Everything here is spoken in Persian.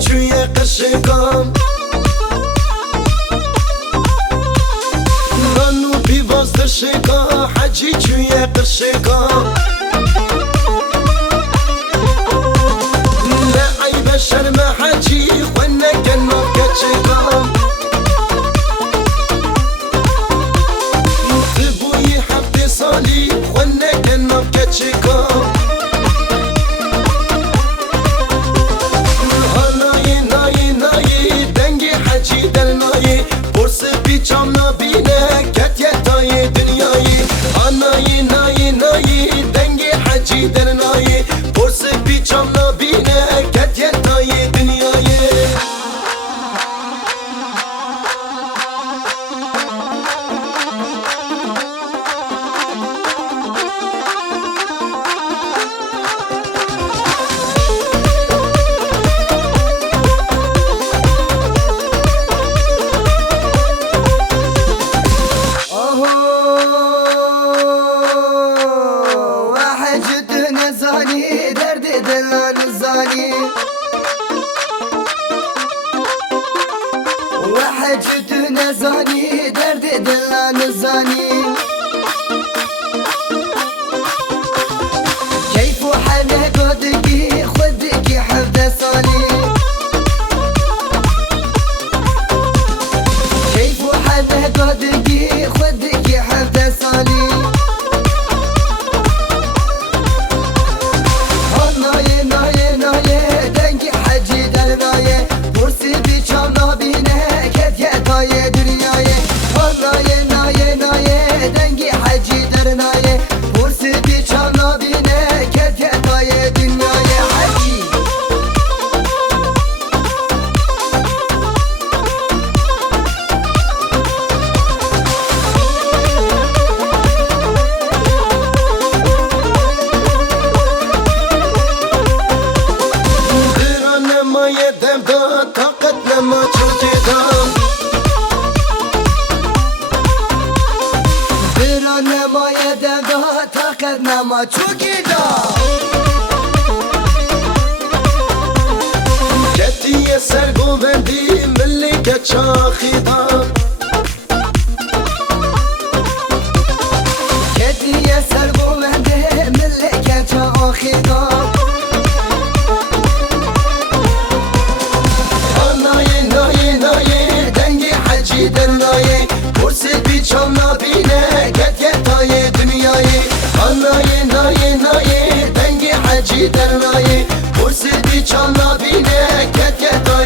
چوی قشنگام نانو بیواز دشگا حجی چوی قشنگام لعیب شرم حجی خونه کنو کچگام دبوی هفت سالی خونه کنو کچگام چام نبینه کت یتای دنیایی آنایی نایی نایی دنگ حجی در نایی پرس بی چام نبینه کت یتای دنیایی درد دلان زاني وحجت نزاني درد دلان زاني كيف حنا قدقي خدقي حفظ صاني كيف حنا قدقي خدقي حفظ صاني نما چوکی دا کتی سرگوبندی ملی کچاخی دا کتی سرگوبندی ملی کچاخی دا آنای نای نای دنگی حجی دلنای پرسی بیچام نبینه کت یتای دنیایی آنای نای نای دنگی حجی دلنای پرسی بیچام نبینه کت یتای